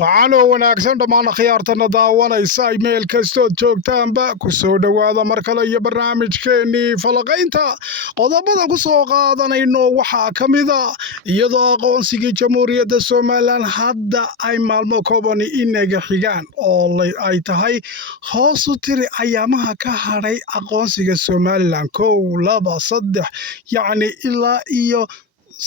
waxaana wanaagsan dhammaan khiyaartana daawanaysa meel kastood joogtaanba ku soo dhowaada mar kale iyo barnaamijkeennii falaqaynta qodobada ku soo qaadanayno waxaa ka mida iyadoo aqoonsigii jamhuuriyadda somalilan hadda ay maalmo kooban inaga xigaan oo ay tahay hoosu tiri ayaamaha ka hadhay aqoonsiga somalilan 1 2 3 yacni ilaa iyo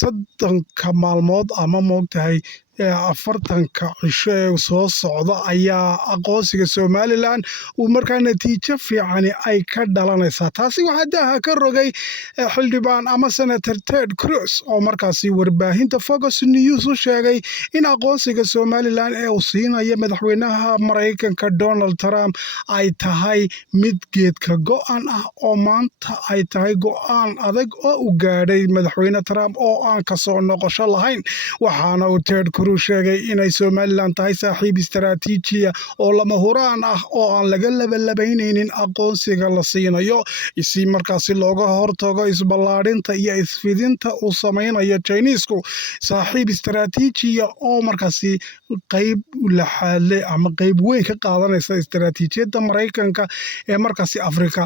30 maalmood ama moogtahay 40 cisho ee soo socda ayaa aqoonsiga somalilan uu markaa natiijo fiicani ay ka dhalanaysaa. taasi waxaa daaha ka rogay xildhibaan ama senator Ted Cruz oo markaasi warbaahinta Fox News u sheegay in aqoonsiga somalilan ee uu siinayo madaxweynaha Mareykanka Donald Trump ay tahay mid geedka go'an ah oo maanta ay tahay go'aan adag oo u gaadhay madaxweyne Trump oo aan ka soo noqosho lahayn. waxaana uu Ted sheegay inay somalilan tahay saaxiib istaraatiijiya oo lama huraan ah oo aan laga labalabaynaynin aqoonsiga la siinayo si markaasi looga hortago isballaadhinta iyo isfidinta uu samaynayo Chinesku. saaxiib istaraatiijiya oo markaasi qayb laxaadle ama qayb weyn ka qaadanaysa istaraatiijiyadda Mareykanka ee markaasi Afrika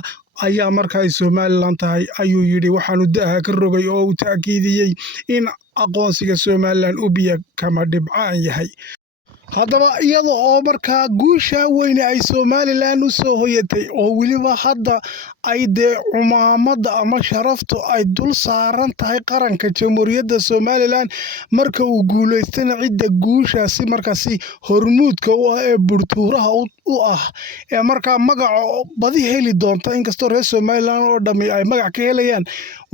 ayaa markaa ay somalilan tahay ayuu yidhi. waxaanu daaha ka rogay oo uu taakiidiyey in aqoonsiga somalilan uu biyo kama dhibcaan yahay. haddaba iyada oo markaa guusha weyne ay somalilan u soo hoyatay oo weliba hadda ay dee cumaamada ama sharaftu ay dul saaran tahay qaranka jamhuuriyadda somalilan marka uu guulaystana cidda guushaasi markaasi hormuudka u ah ee burtuuraha u ah ee markaa magaca badi heli doonta inkastoo reer somalilan oo dhammi ay magac ka helayaan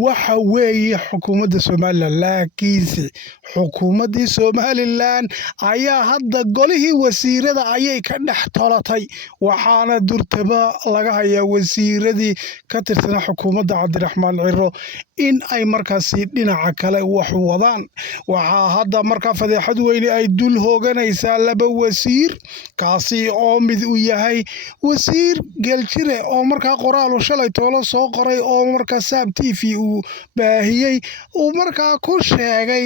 waxa weeye xukuumadda somalilan. laakiinse xukuumaddii somalilan ayaa hadda golihii wasiirada ayay ka dhex tolatay waxaana durtaba laga hayaa wasiiradii ka tirsanaa xukuumadda cabdiraxmaan ciro in ay markaasi dhinaca kale wax wadaan. waxaa hadda markaa fadeexad weyne ay dul hooganaysaa 2 wasiir kaasi oo mid uu yahay wasiir geeljire oo markaa qoraalu shalay toolo soo qoray oo markaa saab TV uu baahiyey uu markaa ku sheegay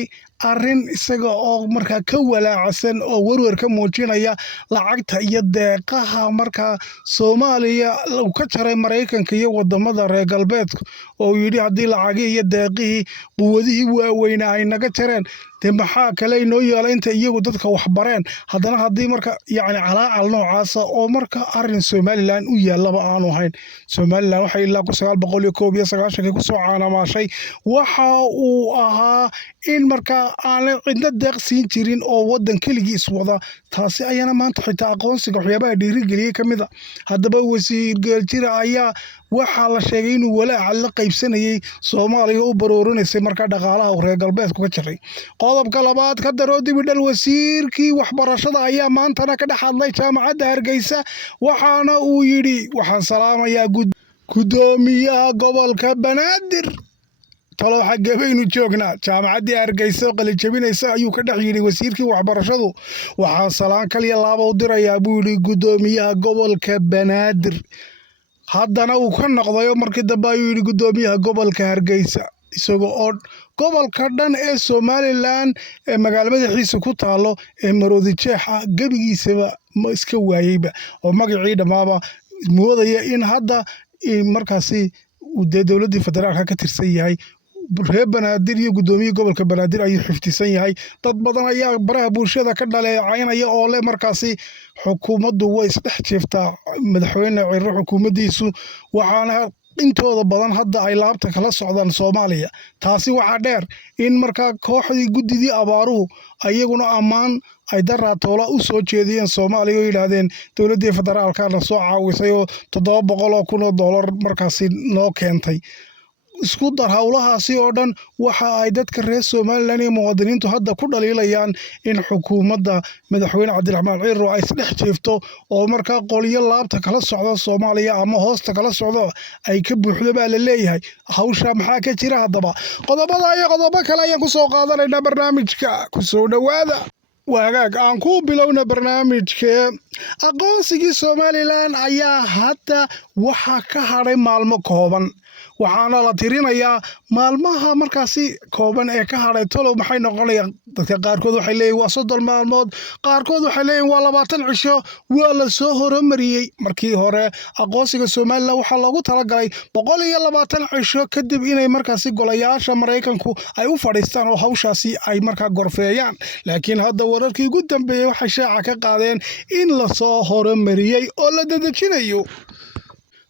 arrin isaga oo markaa ka walaacsan oo warwar ka muujinaya lacagta iyo deeqaha markaa Soomaaliya uu ka jaray Mareykanka iyo wadamada reer galbeedka oo yidhi haddii lacagii iyo deeqihii quwadihii waaweyn ay naga jareen de maxaa kale inoo yeelay inta iyagu dadka wax bareen haddana haddii marka yacni calaacal noocaasa oo marka arrin somalilan u yaallaba aanu ahayn. somalilan waxay ilaa 1991 ku soo caanamaashay waxa uu ahaa in markaa aanay cidna deeq siin jirin oo waddan keligii iswada. taasi ayaana maanta xitaa aqoonsiga waxyaabaha dhiirigeliyey ka mid a. haddaba wasiir geeljira ayaa waxaa la sheegay inuu walaaca la qaybsanayay Soomaaliya u baroorinaysay markaa dhaqaalaha uu reer galbeedku ka jiray. qodobka labaad ka daro dibidhal wasiirkii waxbarashada ayaa maantana ka dhex hadlay jaamacadda Hargeysa waxaana uu yidhi waxaan salaamayaa gudoomiyaha gobolka Banaadir talo xagebaynu joognaa jaamacaddii Hargeysa qalijabinaysa ayuu ka dhex yidhi wasiirkii waxbarashadu waxaan salaan kaliya laabo u dirayaa buu yidhi gudoomiyaha gobolka Banaadir. haddana uu ka noqdayo markii dambe ayuu yidhi gudoomiyaha gobolka Hargeysa isagoo oo gobolka dhan ee somalilan ee magaalo madaxiisa ku taalo ee Maroodi Jeexa gebigiisaba iska waayeyba oo magacii dhammaaba moodaya in hadda markaasi dowladdii federaalka ka tirsan yahay. reer Banaadir iyo gudoomiyihii gobolka Banaadir ayuu xifdisan yahay. dad badan ayaa baraha bulshada ka dhaleecaynaya oo leh markaasi xukuumaddu way isdhex jeeftaa madaxweyne ciro xukuumaddiisu waxaana intooda badan hadda ay laabta kala socdaan Soomaaliya. taasi waxaa dheer in markaa kooxdii guddidii abaaruhu ayaguna ammaan ay daraatoola u soo jeediyeen Soomaaliya oo yidhaahdeen dowladdii federaalka na soo caawisay oo $700,000 markaasi noo keentay. isku dar howlahaasi oo dhan waxa ay dadka reer somalilan iyo muwaadiniintu hadda ku dhaliilayaan in xukuumadda madaxweyne cabdiraxmaan ciro ay isdhex jeefto oo markaa qolyo laabta kala socda Soomaaliya ama hoosta kala socdo ay ka buuxdo baa la leeyahay. hawsha maxaa ka jira haddaba qodobada iyo qodobo kale ayaan ku soo qaadanaynaa barnaamijka ku soo dhowaada. wagaag aan ku bilowna barnaamijka aqoonsigii somalilan ayaa hadda waxa ka hadhay maalmo kooban waxaana la tirinayaa maalmaha markaasi kooban ee ka hadhay talow maxay noqonayaan. dadka qaarkood waxay leeyihin waa 30 maalmood, qaarkood waxay leeyihin waa 20 cisho. waa la soo horumariyey. markii hore aqoonsiga Somaliland waxaa loogu talagalay 120 cisho kadib inay markaasi golayaasha Mareykanku ay u fadhiistaan oo hawshaasi ay markaa gorfeeyaan. laakiin hadda wararkii ugu dambeeyay waxay shaaca ka qaadeen in la soo horumariyey oo la dadajinayo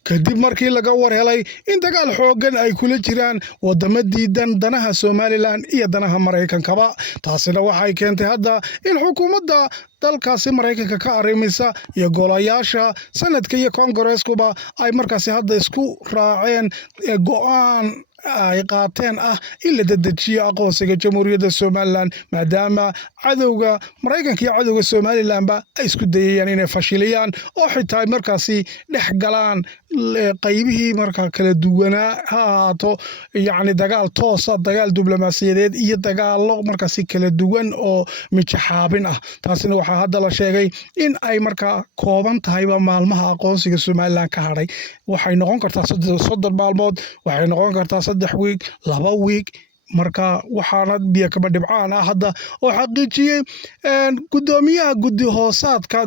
kadib markii laga warhelay in dagaal xooggan ay kula jiraan wadamo diidan danaha Somaliland iyo danaha Mareykankaba. taasina waxay keentay hadda in xukuumadda dalkaasi Mareykanka ka arrimisa iyo golayaasha sanadka iyo Congress-kuba ay markaasi hadda isku raaceen go'aan ay qaateen in la dedejiyo aqoonsiga Jamhuuriyadda Somaliland maadaama cadowga Mareykanka iyo cadowga Somalilandba ay isku dayayaan inay fashiliyaan oo xitaa markaasi dhex galaan qaybihii markaa kala duwanaa ha ahaato yacni dagaal toosa, dagaal diblomaasiyadeed iyo dagaallo markaasi kala duwan oo mijaxaabin taasina waxaa hadda la sheegay in ay markaa kooban tahayba maalmaha aqoonsiga Somaliland ka hadhay. waxay noqon kartaa 30 maalmood, waxay noqon kartaa 3 wiig, 2 wiig. marka waxaana biyo kama dhibcaan hadda oo xaqiijiyey gudoomiyaha guddi hoosaadka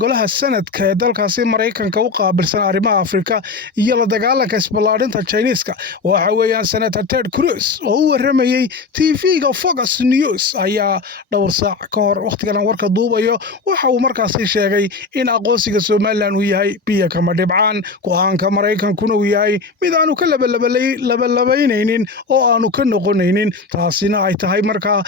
golaha sanadka ee dalkaasi Mareykanka u qaabilsan arrimaha Afrika iyo la dagaalanka isballaarinta Chinese-ka waxa weeyaan Senator Ted Cruz oo u waramayay TV-ga Fox News ayaa dhowr saac ka hor waqtigan warka duubayo waxa uu markaasi sheegay in aqoonsiga Somaliland uu yahay biyo kama dhibcaan, go'aanka Mareykankuna uu yahay mid aanu ka labalabaynaynin oo aanu ka noqon taasina ay tahay markaa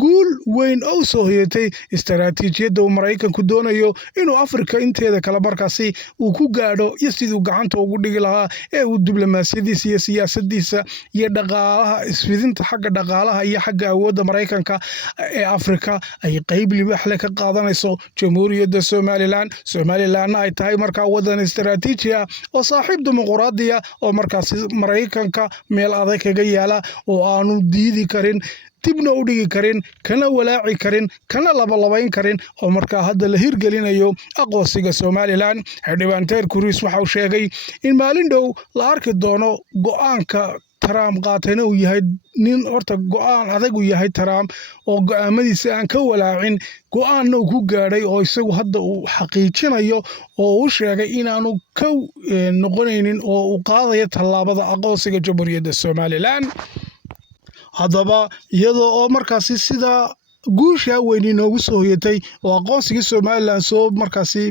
guul weyn oo soo hoyatay istaraatiijiyadda uu Mareykanku doonayo inuu Afrika inteeda kale markaasi uu ku gaadho iyo siduu gacanta ugu dhigi lahaa ee uu diblomaasiyadiisa iyo siyaasadiisa iyo dhaqaalaha isfidinta xagga dhaqaalaha iyo xagga awoodda Mareykanka ee Afrika ay qayb libaax leh ka qaadanayso Jamhuuriyadda Somaliland ay tahay markaa wadan istaraatiiji oo saaxiib dimuqraadiya oo markaasi Mareykanka meel adag kaga yaala oo aanu diidi karin, dibna u dhigi karin, kana walaaci karin, kana labalabayn karin oo markaa hadda la hirgelinayo aqoonsiga Somaliland. xildhibaan Ted Cruz waxa uu sheegay in maalin dhow la arki doono go'aanka Trump qaatayna uu yahay nin horta go'aan adag uu yahay Trump oo go'aamadiisa aan ka walaacin go'aanna uu ku gaadhay oo isagu hadda uu xaqiijinayo oo uu sheegay inaanu ka noqonaynin oo uu qaadayo tallaabada aqoonsiga Jamhuuriyadda Somaliland. haddaba iyadoo oo markaasi sida guusha weyn inoogu soo hoyatay oo aqoonsiga Somaliland soo markaasi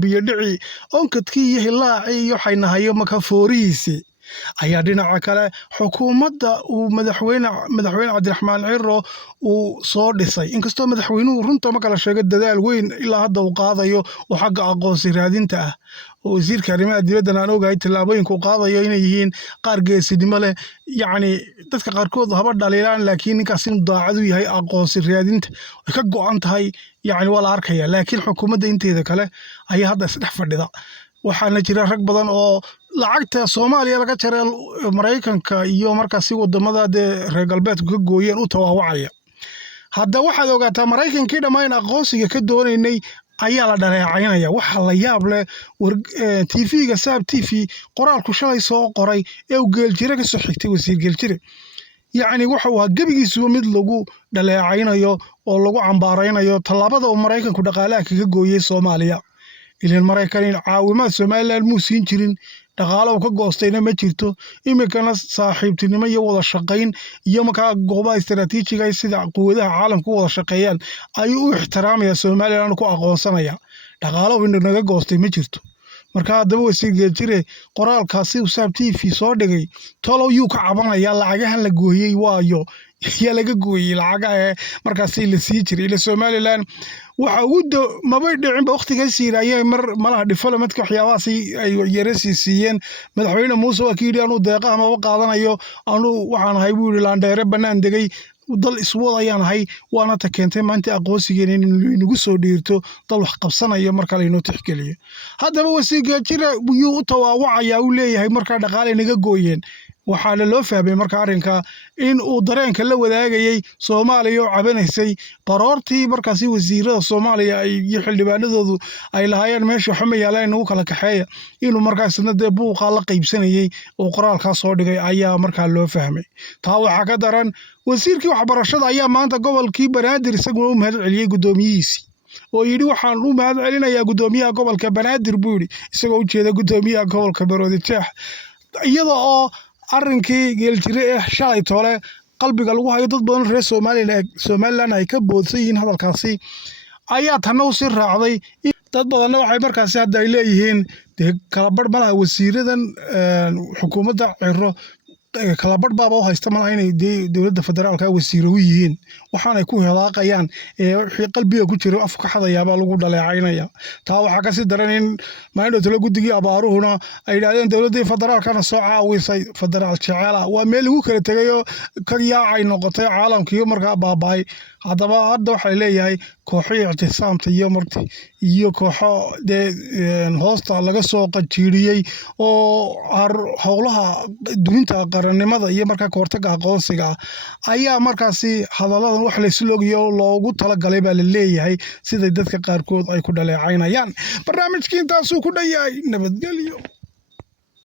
biyo dhici onkadkii iyo hilaacii iyo xaynahayo marka foorihiisi ayaa dhinaca kale xukuumadda uu madaxweyne Cabdiraxmaan Ciro uu soo dhisay inkastoo madaxweynuhu runta ma kala sheegay dadaal weyn ilaa hadda uu qaadayo oo xagga aqoonsi raadinta wasiirka arrimaha dibadda aan ogahay tallaabooyinka uu qaadayo inay yihiin qaar geesinimo leh yacni dadka qaarkood haba dhaliilaan laakiin ninkaas inuu daacad u yahay aqoonsi raadinta ay ka go'an tahay yacni waa la arkaya laakiin xukuumadda inteeda kale ayaa hadda isdhex fadhida. waxaana jira rag badan oo lacagta Soomaaliya laga jaray Mareykanka iyo markaasi wadamada reer galbeedku ka gooyeen u tawaawacaya. hadda waxaad ogaataa Mareykankii dhammaan aqoonsiga ka doonaynay ayaa la dhaleecaynaya. waxa la yaab leh TV-ga Saab TV qoraalku shalay soo qoray ee uu Geeljire ka soo xigtay wasiir Geeljire yacni waxa uu gabigiisu mid lagu dhaleecaynayo oo lagu cambaaraynayo tallaabada uu Mareykanku dhaqaalaha kaga gooyay Soomaaliya. ileen Mareykan caawimaad Somaliland muu siin jirin, dhaqaalo ka goostayna ma jirto. iminkana saaxiibtinimo iyo wada shaqayn iyo markaa goobaha istaraatiijiga sida quwadaha caalamka u wada shaqeeyaan ayuu u ixtiraamaya Somaliland ku aqoonsanaya. dhaqaalo naga goostay ma jirto. marka haddaba wasiir Geeljire qoraalkaasi uu Saab TV soo dhigay tolo yuu ka cabanaya lacagahan la gooyey waayo yaa laga gooyey lacagaha markaasi la sii jiray ila Somaliland waxa uu mabay dhicinba waqtigaas ayay mar malaha developmentka waxyaabahaasi ay yarasiiyeen. madaxweyne Muuse waa kii aanu deeqaha ma qaadanayo aanu waxaan ahay buu yiri laandheere banaan degay dal iswada ayaan ahay waana ta keentay maanta aqoonsigeena inagu soo dhiirto dal wax qabsanayo marka la inoo tixgeliyo. haddaba wasiir Geeljire yuu u tawaawacaya uu leeyahay marka dhaqaale naga gooyeen waxaana loo fahmay marka arrinka in uu dareenka la wadaagayay Soomaaliya oo cabanaysay qaroortii markaasi wasiirada Soomaaliya iyo xildhibaanadoodu ay lahaayeen meesha xuma yaalaan ugu kala kaxeeya inuu markaasna dee buuqa la qaybsanayay oo qoraalka soo dhigay ayaa markaa loo fahmay taa waxa ka daran wasiirkii waxbarashada ayaa maanta gobolkii Banaadir isaguna u mahad celiyay gudoomiyihiisii oo yidhi waxaan u mahad celinayaa gudoomiyaha gobolka Banaadir buu yidhi isagoo u jeeda gudoomiyaha gobolka Maroodijeex iyada oo arrinkii geeljire shalay toole qalbiga lagu hayo dad badan reer Soomaaliland ay ka boodsan yihiin hadalkaasi ayaa tan u sii raacday dad badan waxay markaasi hadda ay leeyihiin kala bar malaha wasiiradan xukuumadda Ciro kala bar baaba u haysta malaha inay dowladda federaalka wasiiro u yihiin waxaanay ku helaaqayaan wixii qalbiga ku jira afka xadayaaba lagu dhaleecaynaya taa waxa ka sii daran in maayadooda guddigii abaaruhuna ay yiraahdeen dowladda federaalkana soo caawisay federaal jeceela waa meel ugu kala tagayo ka yaacay noqotay caalamkii markaa baabay hadaba waxay leeyahay kooxii ictisaamta iyo kooxo hoosta laga soo qajiiriyay oo howlaha duminta qarannimada iyo markaa koortaga aqoonsiga ayaa markaasi hadaladan wax la islogiyo loogu talagalay baa la leeyahay sida dadka qaarkood ay ku dhaleecaynayaan barnaamijkii intaasuu ku dhayahay nabadgelyo